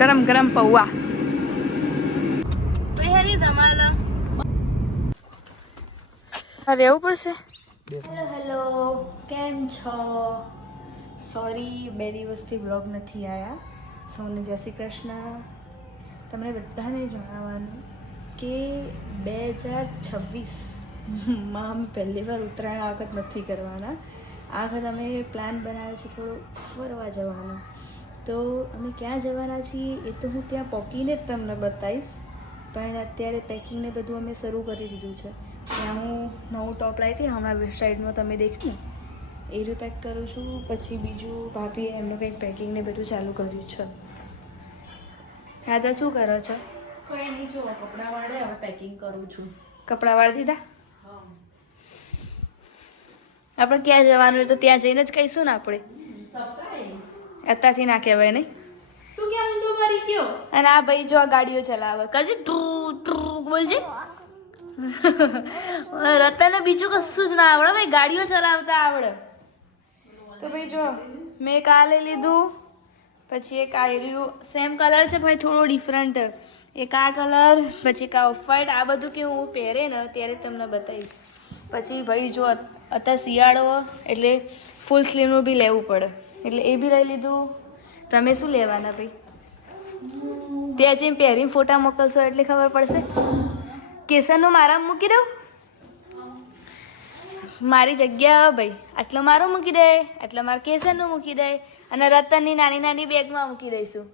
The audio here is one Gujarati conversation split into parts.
ગરમ ગરમ પૌવા ધમાલ રહેવું પડશે. હેલો, કેમ છો? સોરી 2 દિવસથી વ્લોગ નથી આવ્યા. સૌને જય શ્રી કૃષ્ણ. તમને બધાને જણાવવાનું કે 2026માં અમે પહેલી વાર ઉત્તરાયણ આ વખત નથી કરવાના. આ વખત અમે પ્લાન બનાવ્યો છે થોડો ફરવા જવાનો. તો અમે ક્યાં જવાના છીએ એ તો હું ત્યાં પહોંચીને જ તમને બતાવીશ. પણ અત્યારે પેકિંગને બધું અમે શરૂ કરી દીધું છે. ત્યાં હું નવું ટોપ લાવી હતી હમણાં વેબસાઇટમાં તમે દેખ્યું ને એ રીતે પેક કરું છું. પછી બીજું ભાભીએ એમનું કંઈક પેકિંગને બધું ચાલુ કર્યું છે. હા તો શું કરો છો? કોઈ નહીં, જો કપડાં વાળે હવે પેકિંગ કરું છું. કપડાં વાળી દીધા? આપણે ક્યાં જવાનું હોય તો ત્યાં જઈને જ કહીશું ને આપણે. અત્યારથી ના કહેવાય નહીં. તું ક્યાં ઊંધો મારી ગયો? અને આ ભાઈ જો આ ગાડીઓ ચલાવે કરજે ટ્રુ ટ્રુ બોલજે. રતનને બીજું કશું જ ના આવડે ભાઈ, ગાડીઓ ચલાવતા આવડે. તો ભાઈ જો મેં એક આ લઈ લીધું, પછી એક આ રહ્યું સેમ કલર છે ભાઈ થોડો ડિફરન્ટ, એક આ કલર, પછી એક આ ઓફ વ્હાઈટ. આ બધું કે હું પહેરે ને ત્યારે તમને બતાવીશ. પછી ભાઈ જો અત્યારે શિયાળો એટલે ફૂલ સ્લીવનું બી લેવું પડે એટલે એ બી લઈ લીધું. તમે શું લેવાના ભાઈ? ત્યાં જઈને પહેરીને ફોટા મોકલશો એટલે ખબર પડશે. કેસરનું મારા મૂકી દઉં? મારી જગ્યા ભાઈ આટલો મારો મૂકી દે, આટલો મારે કેસરનું મૂકી દે, અને રતનની નાની નાની બેગમાં મૂકી દઈશું.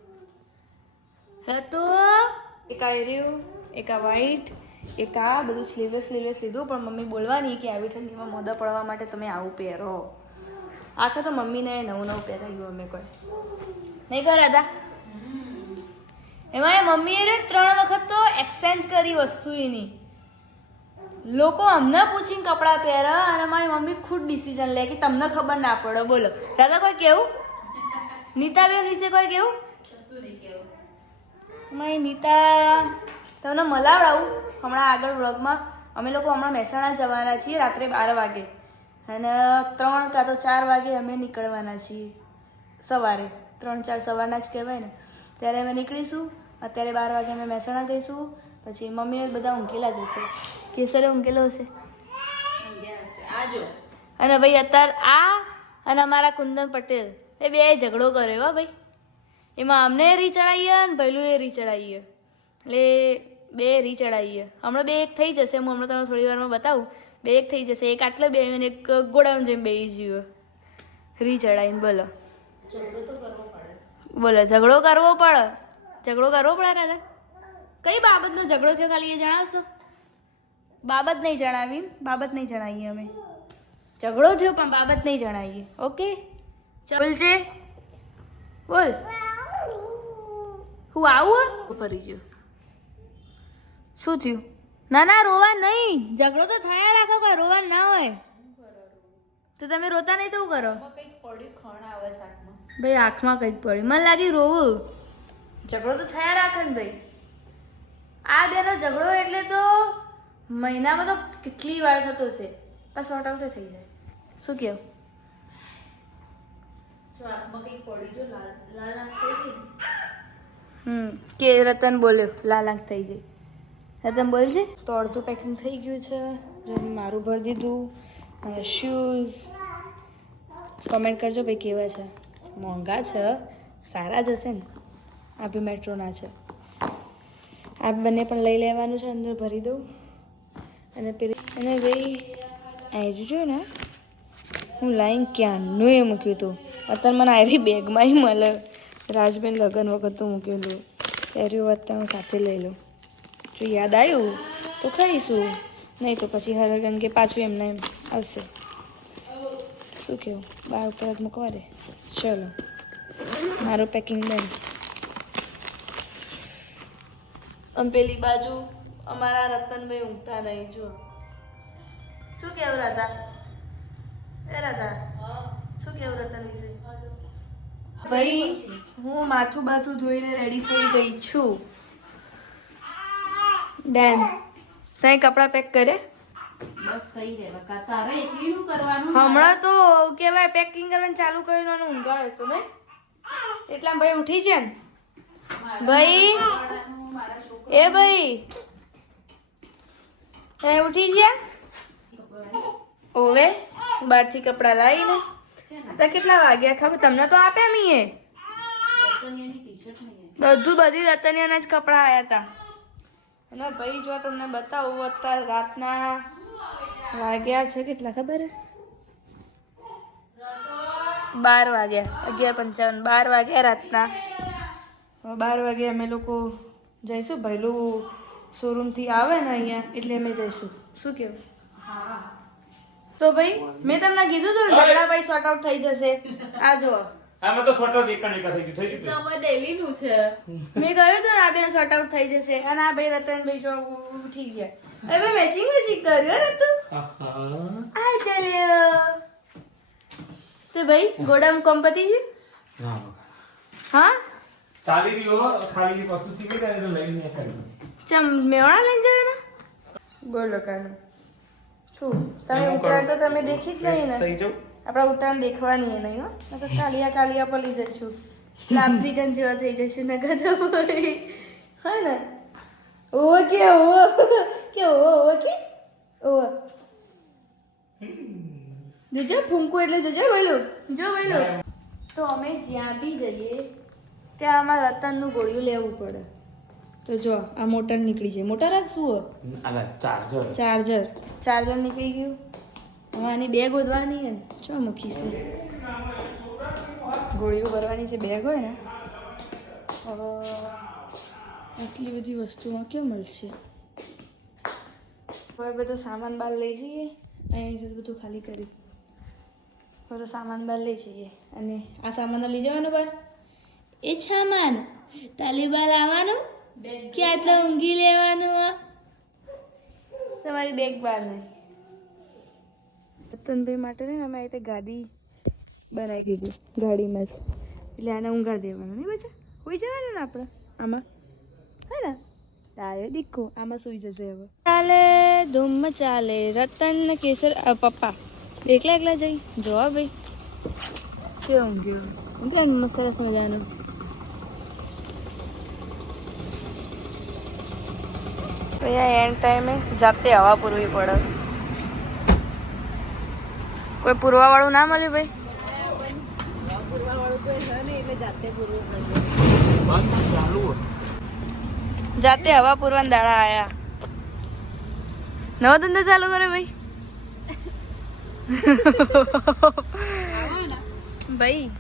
રતુ એક આ રહ્યું, એક આ વ્હાઈટ, એક આ બધું સ્લીવલેસ લીધું. પણ મમ્મી બોલવાની કે આવી ઠંડીમાં મોઢા પડવા માટે તમે આવું પહેરો. આખા તો મમ્મીને નવું પહેરાયું અમે કોઈ નહીં કર્યા હતા. એમાં મમ્મીએ 3 વખત તો એક્સચેન્જ કરી વસ્તુ એની. લોકો અમને પૂછીને કપડાં પહેરે અને મારી મમ્મી ખુદ ડિસિઝન લે કે તમને ખબર ના પડે. બોલો દાદા કોઈ કેવું? નીતાબેન વિશે કોઈ કેવું? મારી નીતા તમને મલાવડાવું હમણાં આગળ વ્લોગમાં. અમે લોકો હમણાં મહેસાણા જવાના છીએ રાત્રે 12 વાગે, અને 3 કાં તો 4 વાગે અમે નીકળવાના છીએ. સવારે 3-4 સવારના જ કહેવાય ને, ત્યારે અમે નીકળીશું. અત્યારે 12 વાગે અમે મહેસાણા જઈશું. પછી મમ્મીને બધા ઊંઘેલા જશે, કેસરે ઊંઘેલો હશે. અને ભાઈ અત્યારે આ અને અમારા કુંદન પટેલ એ બે ઝઘડો કર્યો ભાઈ. એમાં અમને રી ચડાવીએ અને પહેલું એ રી ચડાવીએ, એટલે બે રી ચડાવીએ. હમણાં બે એક થઈ જશે. હું હમણાં તમને થોડી વારમાં બતાવું. બે એક થઈ જશે. એક આટલે બે અને એક ગોડાઉન જેમ બેસી જીવો રી ચડાવીને. બોલો બોલો ઝઘડો કરવો પડે? ઝઘડો કરવો પડે દાદા? કઈ બાબતનો ઝઘડો થયો ખાલી એ જણાવશો? બાબત નહીં જણાવી, બાબત નહીં જણાવીએ અમે. ઝઘડો થયો પણ બાબત નહીં જણાવીએ. ઓકે બોલજે, બોલ. હું આવું ફરી ગયો? શું થયું? ના ના રોવા નહીં, ઝઘડો તો થયા રાખો, કોઈ રોવા ના હોય. તો તમે રોતા નહીં તો શું કરો? ભાઈ આંખમાં કંઈક પડ્યું, મને લાગી રોવું. ઝઘડો તો થયા રાખે ને ભાઈ. આ બેનો ઝઘડો એટલે તો મહિનામાં તો કેટલી વાર થતો છે, પણ શોર્ટ આઉટ થઈ જાય. શું કહો? કે રતન બોલ્યો લાલ આંખ થઈ જાય. રતન બોલજે. તો અડધું પેકિંગ થઈ ગયું છે. જો મારું ભરી દીધું. અને શૂઝ કમેન્ટ કરજો ભાઈ કેવા છે. મોંઘા છે, સારા જ હશે ને. આ બી મેટ્રોના છે. આ બંને પણ લઈ લેવાનું છે. અંદર ભરી દઉં. અને પેલી અને ભાઈ આવી જો ને હું લાઈન ક્યાંનું એ મૂક્યું હતું. અત્યારે મને આવી બેગમાં મળે. રાજબેન લગ્ન વખત તો મૂકેલું ત્યારે અત્યારે હું સાથે લઈ લઉં. જો યાદ આવ્યું તો ખાઈશું, નહીં તો પછી હરગન કે પાછું એમને એમ આવશે. શું કેવું? બહાર ઉપર જ મૂકવા દે. ચલો મારું પેકિંગ ડન. આમ પેલી બાજુ અમારા રતનભાઈ ઊંઘતા નહીં. જો શું કેવું રાધા? એ રાધા શું કેવું રતન વિશે? ભાઈ હું માથું બાથું ધોઈને રેડી થઈ ગઈ છું. ડન. તઈ કપડાં પેક કરે? બસ થઈ રહ્યા. તારે એકલીનું કરવાનું. હમણાં તો કેવાય પેકિંગ કરવાનું ચાલુ કર્યું અને ઊંઘાડ્યો તો નહીં એટલા ભાઈ ઉઠી જાય ને. ભાઈ એ ભાઈ એ ઉઠી ગયા ઓવે બહારથી કપડા લાવીને તો કેટલા વાગ્યા ખબર તમને તો આપ્યા મીએ બધી રતનિયાના જ કપડા આયા હતા અને ભાઈ જો તમને બતાવું અત્યારે રાતના વાગ્યા છે કેટલા ખબર હે 12 વાગ્યા 11:55 12 વાગ્યા રાતના 12 વાગે અમે લોકો જઈશું ભૈલું શોરૂમથી આવે ને અહીંયા એટલે અમે જઈશું શું કેવું તો ભાઈ મેં તમને કીધું હતું ઝઘડા ભાઈ સોર્ટ આઉટ થઈ જશે આ જો આમાં તો સોર્ટ આઉટ એક થઈ ગયું તમારે ડેલી નું છે મેં કહ્યું હતું ને આ બેન સોર્ટ આઉટ થઈ જશે અને આ ભાઈ રતનભાઈ જો ઉઠી ગયા અરે ભાઈ મેચિંગ કર્યું ને તું આ ચાલ્યો તે ભાઈ ગોડામ કોમ્પતી છે હા ચાલી રહ્યો ખાલી પશુ સીવી રહે તો લઈને કરી ચમ મેવણા લઈને જવાના બોલો કાનું શું તમે ઉત્તરાયણ તો તમે દેખી જ નહીં ને થઈ જાવ આપણા ઉત્તરાયણ દેખવાની નહીં હો તો કાલિયા પલી જશું આફ્રિકન જેવા થઈ જશું ને ગધા ભાઈ હા ને ઓ કે જોજો ફૂંકું એટલે જોજો બોલું તો અમે જ્યાં બી જઈએ ત્યાં આમાં રતનનું ગોળિયું લેવું પડે તો જો આ મોટર નીકળી જાય મોટર રાખશું આલા ચાર્જર ચાર્જર નીકળી ગયું હવે આની બેગ ગોદવાની હે ને ચો મૂકી છે ગોળીઓ ભરવાની છે બેગ હોય ને હવે આટલી બધી વસ્તુમાં ક્યાં મળશે હવે બધો સામાન બહાર લઈ જઈએ અહીંથી બધું ખાલી કરી બધો સામાન બહાર લઈ જઈએ અને આ સામાન લઈ જવાનો બહાર એ સામાન તાલીબાર આવવાનું કે આટલા ઊંઘી લેવાનું આ તમારી બેગ બહાર નહીં રતનભાઈ માટે ને અમે આ રીતે ગાદી બનાવી દીધી ગાડીમાં જ એટલે આને ઊંઘાડ દેવાનું નહીં બચ્ચા સુઈ જવાનું ને આપણે આમાં હે ને તારે દીકો આમાં સુઈ જશે હવે ચાલે ધૂમ ચાલે રતન ને કેસર પપ્પા એકલા જઈ જોવા ભાઈ છે ઊંઘ્યું કેમ સરસ મજાનું અહીંયા એન્ડ ટાઈમે જાતે હવા પૂરવી પડે કોઈ પૂરવા વાળું ના મળ્યું ભાઈ જાતે હવા પૂરવાના દાડા આયા નવો ધંધો ચાલુ કરે ભાઈ ભાઈ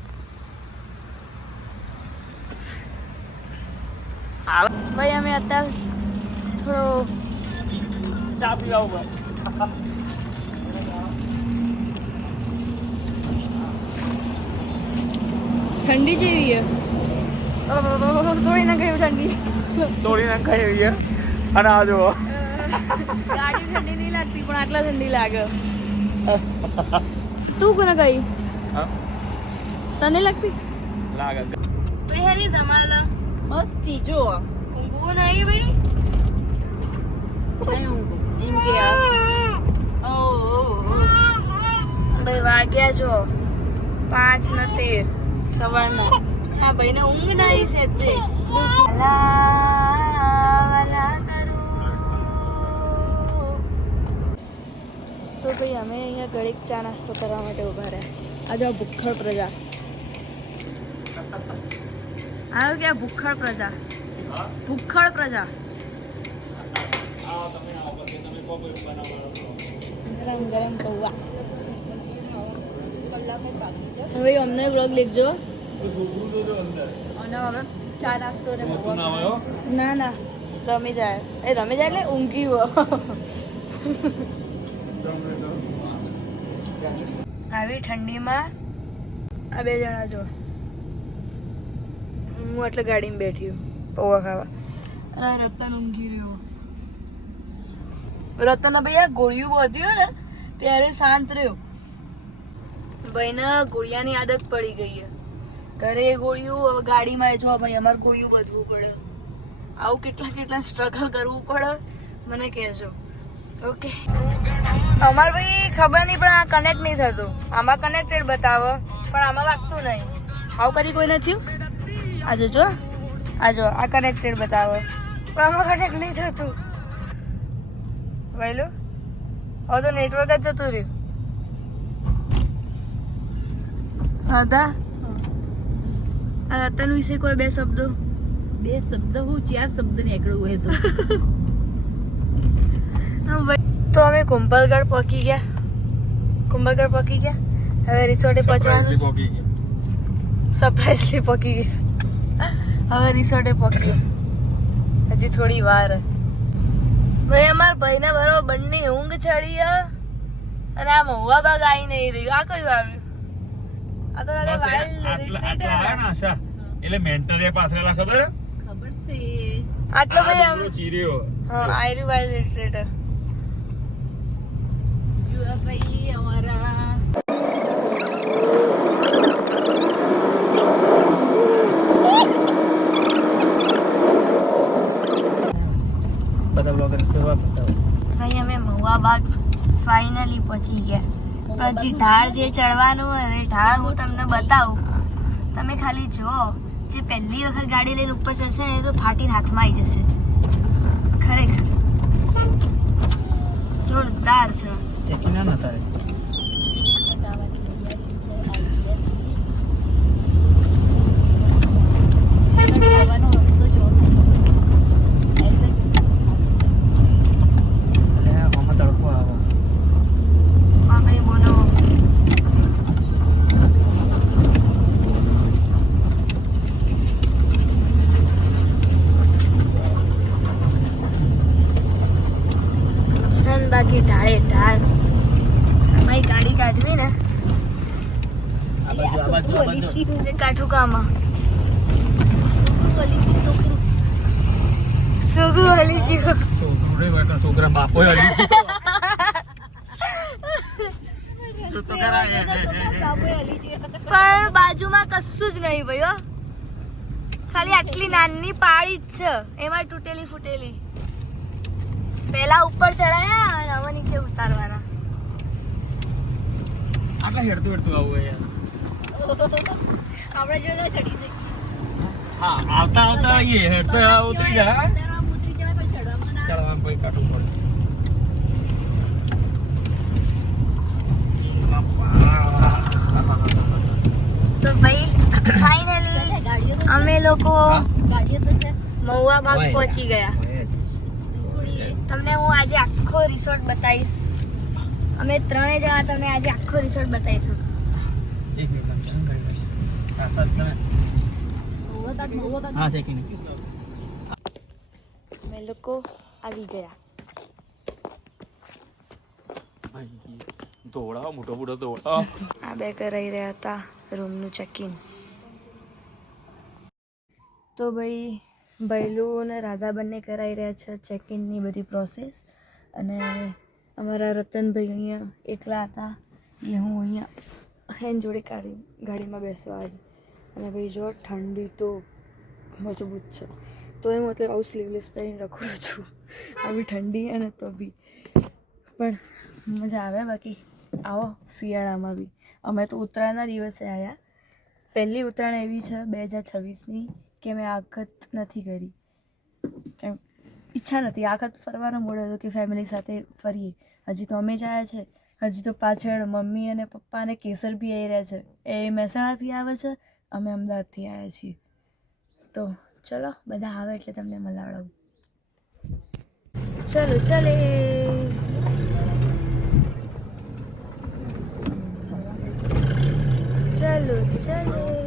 ભાઈ અમે અત્યારે થોડો ચા પીવા ઠંડી જેવી છે થોડી ના કહ્યું ઠંડી તોડી નાખાય એવી અને આ જો ગાડી ઠંડી નહીં લાગતી પણ આટલા ઠંડી લાગે તું કોને કહી તને લાગતી લાગે ભાઈ હેરી ધમાલા મસ્તી જો ઊંઘવું નહીં ભાઈ નહીં ઊંઘું એમ કે ભાઈ વાગ્યા જો 5:13 સવારના હા ભાઈને ઊંઘ નહીં છે તે તો ભાઈ અમે અહીંયા ઘડીક ચા નાસ્તો કરવા માટે ઉભા રહ્યા આ જો ભૂખડ પ્રજા આવું કે ભૂખડ પ્રજા ગરમ કૌવા હવે અમને બ્લોગ લેખજો અને હવે ચા નાસ્તો ના રમી જાય એટલે ઊંઘી આવી ઠંડીમાં આ બે જણા જો હું એટલે ગાડીમાં બેઠી પૌવા ખાવા અને રતન ઊંઘી રહ્યો રતન ભાઈ આ ગોળીઓ બધ્યું ને ત્યારે શાંત રહ્યો ભાઈને ગોળિયાની આદત પડી ગઈ છે ઘરે ગોળિયું હવે ગાડીમાં જો ભાઈ અમારે ગોળિયું બધવું પડે આવું કેટલા સ્ટ્રગલ કરવું પડે મને કહેજો ઓકે અમારે ભાઈ ખબર નહીં પણ આ કનેક્ટ નહીં થતું આમાં કનેક્ટેડ બતાવે પણ આમાં વાગતું નહીં આવું કદી કોઈ નથી આજે જો આ જો આ કનેક્ટેડ બતાવો પણ આમાં કનેક્ટ નહીં થતું વહેલું હવે તો નેટવર્ક જ જતું રહ્યું હતા રતન વિશે કોઈ બે શબ્દો બે શબ્દ હું 4 શબ્દ નીકળ્યું હોય તો અમે કુંભલગઢ પહોંચી ગયા હવે રિસોર્ટે પહોંચવાનું સરપ્રાઈઝલી પહોંચી ગયા હવે રિસોર્ટે પહોંચી હજી થોડી વાર ભાઈ અમારા ભાઈને બરોબર બંને ઊંઘ ચડી અને આ મહુવા બાગ આવી નહીં રહ્યું આ કયું આવ્યું આ તો એટલે મેન્ટરે પાછળલા ખબર છે આટલો ભાઈ આમ ચીર્યો હા આયરુ વાઇલ્ડ લિટરેટર જો ભાઈ અમારા બધા બ્લોગર ભાઈ અમે મહુવા બાગ ફાઇનલી પહોંચી ગયા પછી ઢાળ જે ચડવાનું હોય એ ઢાળ હું તમને બતાવું તમે ખાલી જુઓ જે પહેલી વખત ગાડી લઈને ઉપર ચડશે ને એ તો ફાટીને હાથમાં આવી જશે ખરેખર જોરદાર છે ચેકી ના તારે આપણે બોલો છન બાકી ઢાળે ઢાળ અમારી ગાડી કાઢવી ને કાઠું કામાં છોકરું હલી ગયું છોકરા બાપો પણ બાજુમાં કશું જ નહીં ભાઈ હો. ખાલી આટલી નાની પાળી જ છે એમાં તૂટેલી ફૂટેલી પેલા ઉપર ચડાયા અને હવે નીચે ઉતારવાના આટલા હેડતું આવું યાર આપણે જો ચડી શકીએ હા આવતા આવીએ હેડતો ઉતરી જાય ઉતરી જવાય પછી ચડવામાં ના ચડવાનું કોઈ કાઢવું પડે તો ભાઈ ફાઇનલી અમે લોકો ગાડીઓ તો છે મહુવા બાગ પહોંચી ગયા તમને હું આજે આખો રિસોર્ટ બતાવીશ અમે ત્રણે જણા તમને આજે આખો રિસોર્ટ બતાવીશું એક મિનિટ હા સર તમે હા ચેકિંગ અમે લોકો આવી ગયા દોડા મોટો મોટો દોડા આ બે કરાઈ રહ્યા હતા રૂમનું ચેકિંગ તો ભાઈ ભૈલું અને રાધા બંને કરાઈ રહ્યા છે ચેકિનની બધી પ્રોસેસ અને અમારા રતનભાઈ અહીંયા એકલા હતા એટલે હું અહીંયા એન જોડે ગાડીમાં બેસવા આવી અને ભાઈ જો ઠંડી તો મજબૂત છે તો એમ મતલબ આવું સ્લીવલેસ પહેરીને રખું છું આવી ઠંડી અને તો બી પણ મજા આવે બાકી આવો શિયાળામાં બી અમે તો ઉત્તરાયણના દિવસે આવ્યા પહેલી ઉત્તરાયણ એવી છે 2026ની કે મેં આ વખત નથી કરી કેમ ઈચ્છા નથી આ વખત ફરવાનો મૂડ હતો કે ફેમિલી સાથે ફરીએ હજી તો અમે જ આવ્યા છે હજી તો પાછળ મમ્મી અને પપ્પા અને કેસર બી આવી રહ્યા છે એ મહેસાણાથી આવે છે અમે અમદાવાદથી આવ્યા છીએ તો ચલો બધા આવે એટલે તમને મલાવડાવું ચલો ચલે ચલો ચલે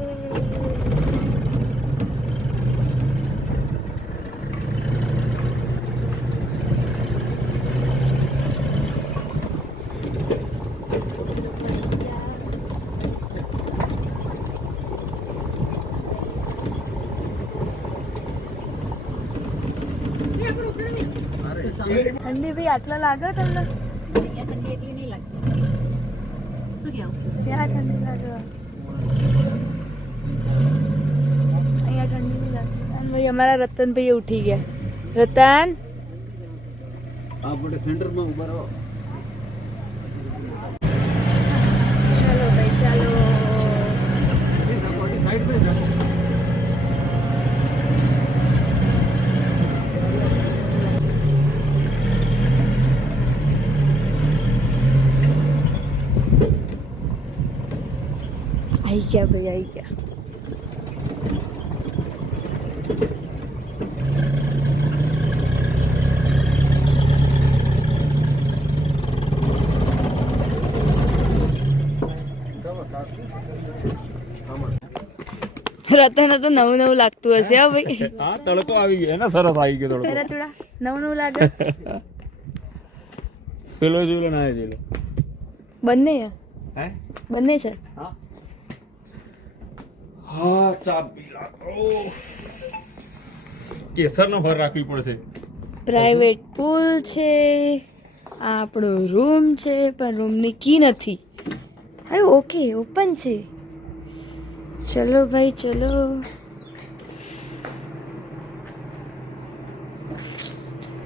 ઠંડી ભાઈ આટલા લાગે તમને અહીંયા ઠંડી એટલી નહીં લાગતી શું કહેવું ત્યાં ઠંડી લાગે અહીંયા ઠંડી નહીં લાગે અને ભાઈ અમારા રતનભાઈ ઉઠી ગયા રતન આપણે સેન્ટરમાં ઉભા રહો ચાલો ભાઈ ચાલો આવી ગયા ભાઈ, આવી ગયા. રતન તો નવું નવું લાગતું હશે હા ભાઈ. હા તડકો આવી ગયો ને, સરસ આવી ગયો તડકો. પેલા થોડા નવું નવું લાગે. પેલો જોઈ ના જોઈ લો. બંને હે? હે બંને છે. હા હા ચા પી લા. કેસર નો ભર રાખવી પડશે. પ્રાઇવેટ પૂલ છે, આ આપણો રૂમ છે, પણ રૂમની કી નથી. હા ઓકે, ઓપન છે. ચલો ભાઈ ચલો.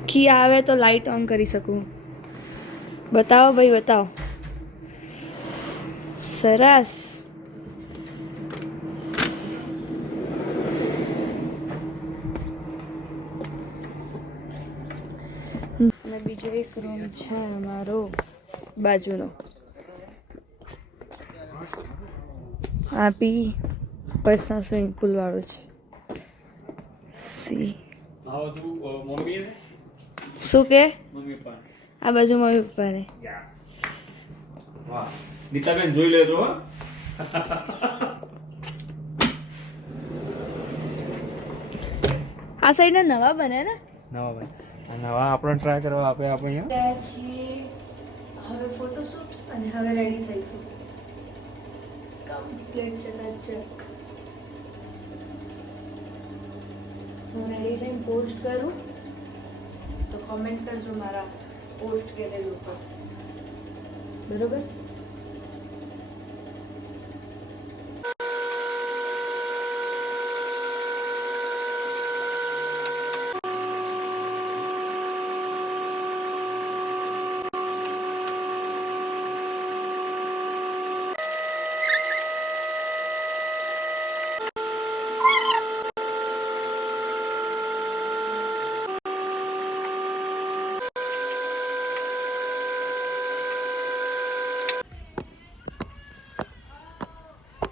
કી આવે તો લાઈટ ઓન કરી શકું. બતાવો ભાઈ બતાવો. સરસ. અને બીજો એક રૂમ છે અમારો બાજુનો. આ બી પર્સનલ સ્વિમિંગ પુલ વાળો છે. સી આવો છું મમ્મી ને શું કે મમ્મી પપ્પા. આ બાજુ મમ્મી પપ્પાને. વાહ નીતાબેન જોઈ લેજો હો. આ સાઈડ નવા બને ને. નવા ભાઈ નવા આપણે ટ્રાય કરવા આપે આપણે અહીંયા. છીએ હવે ફોટોશૂટ અને હવે રેડી થઈશું. કમ્પ્લીટ ચકાચક. હું રેડી થઈને પોસ્ટ કરું તો કોમેન્ટ કરજો મારા પોસ્ટ કરેલું ઉપર. બરોબર.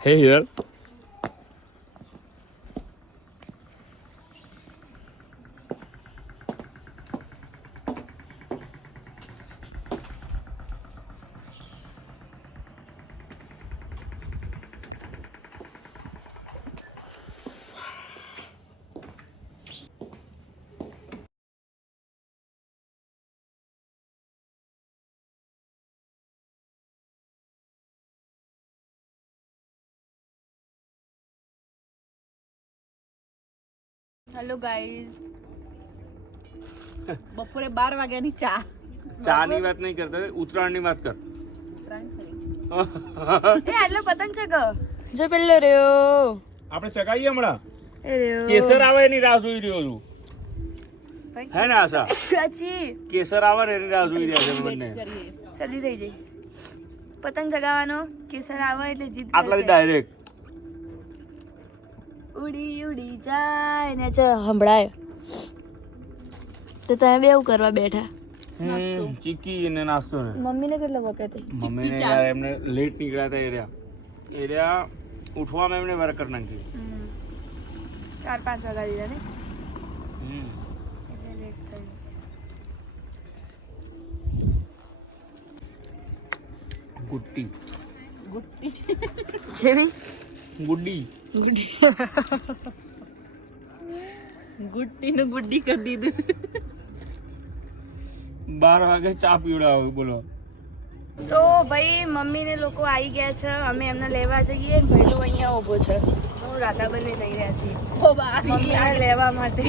Hey Hiral. Hello guys. બપોરે 12 વાગ્યાની ચા. ચા ની વાત નહીં કરતો, ઉત્તરાયણ ની વાત કર. એ આટલો પતંગ છે કે જો પેલો રહ્યો. આપણે ચગાઈએ હમણાં. એ રહ્યો કેસર આવે એની રાહ જોઈ રહ્યો છું. હે ને આશા? સાચી. કેસર આવે ને એની રાહ જોઈ રહ્યા છે બંને. સડી થઈ જાય. પતંગ ચગાવવાનો, કેસર આવે એટલે જીત આટલાથી ડાયરેક્ટ ઉડી ઉડી જાય ને સંભળાય. તો તમે બે એવું કરવા બેઠા. ચીકી અને નાસ્તો ને. મમ્મીને કેટલા વખત મમ્મીને યાર એમને લેટ નીકળ્યા હતા એરિયા ઉઠવામાં એમને વાર કરી નાખી. 4-5 વાગ્યા દીધા ને એટલે લેટ થયું. ગુટ્ટી જેવી ગુડ્ડી ગુડ્ડી નું ગુડ્ડી કરી દીધું. 12 વાગે ચા પીવડાવે બોલો. તો ભાઈ મમ્મીને લોકો આવી ગયા છે, અમે એમને લેવા જઈએ ને ભૈલું અહીંયા ઊભો છે. હું રાધાબેનને જઈ રહ્યા છીએ મમ્મીને લેવા માટે.